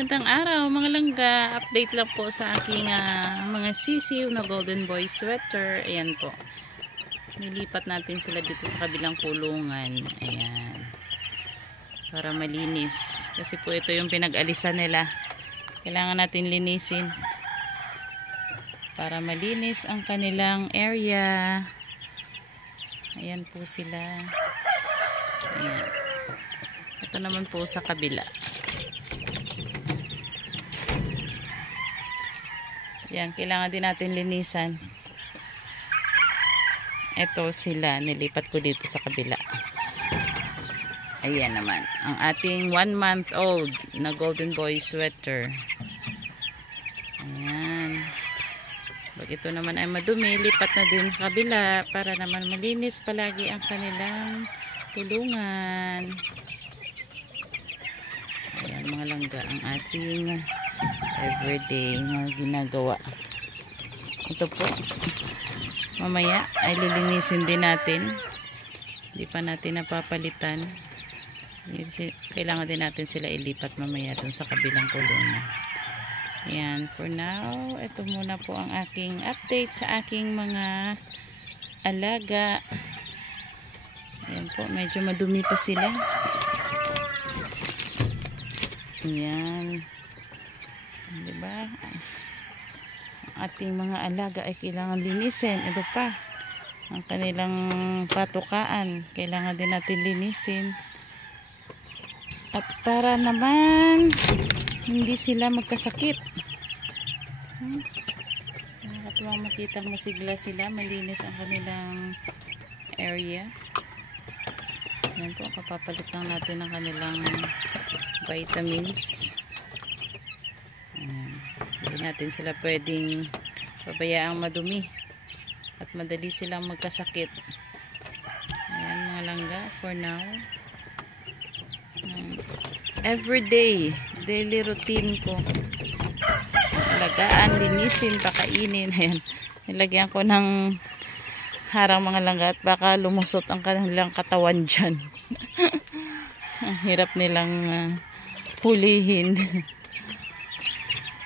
Magandang araw mga langga, update lang po sa aking mga sisiw na golden boy sweater. Ayan po, nilipat natin sila dito sa kabilang kulungan. Ayan, para malinis kasi po ito yung pinag-alisan nila. Kailangan natin linisin para malinis ang kanilang area. Ayan po sila. Ayan. Ito naman po sa kabila. Yan, kailangan din natin linisan. Ito sila, nilipat ko dito sa kabila. Ayan naman, ang ating 1-month-old na golden boy sweater. Ayan. Pag ito naman ay madumi, lipat na din sa kabila para naman malinis palagi ang kanilang tulungan. Ayan mga langga, ang ating everyday na ginagawa. Ito po, mamaya ay lilinisin din natin. Hindi pa natin napapalitan. Kailangan din natin sila ilipat mamaya dun sa kabilang kulungan. Ayan, for now, ito muna po ang aking update sa aking mga alaga. Ayan po, medyo madumi pa sila. Ayan, diba? Ang ating mga alaga ay kailangan linisin. Ito pa, ang kanilang patukaan, kailangan din natin linisin. At para naman hindi sila magkasakit. Nakakatuwang makita masigla sila, malinis ang kanilang area. Yan po, kapapalit lang natin ang kanilang vitamins. Hindi natin sila pwedeng pabayaang madumi at madali silang magkasakit. Ayan mga langga, for now. Everyday, daily routine ko. Alagaan, linisin, pakainin. Ayan, nilagyan ko ng harang mga langga at baka lumusot ang kanilang katawan dyan. Ang hirap nilang hulihin.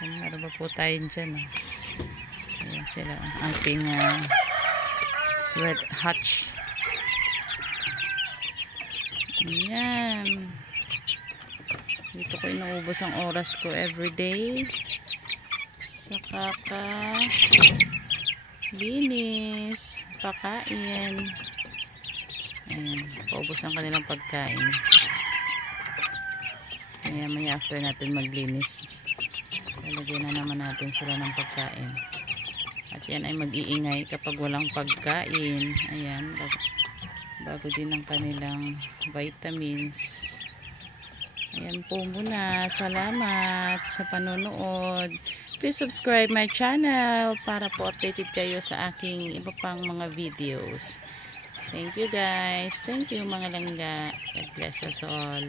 Meron ba po tayo dyan? Ayan sila, ang ating sweat hatch. Ayan. Dito ko inuubos ang oras ko everyday sa linis, pakain. Ayan, paubos ang kanilang pagkain. Maya after natin maglinis, lalagyan na naman natin sila ng pagkain. At yan ay mag-iingay kapag walang pagkain. Ayan, bago din ang kanilang vitamins. Ayan po muna. Salamat sa panonood. Please subscribe my channel para po updated kayo sa aking iba pang mga videos. Thank you guys. Thank you mga langga. God bless us all.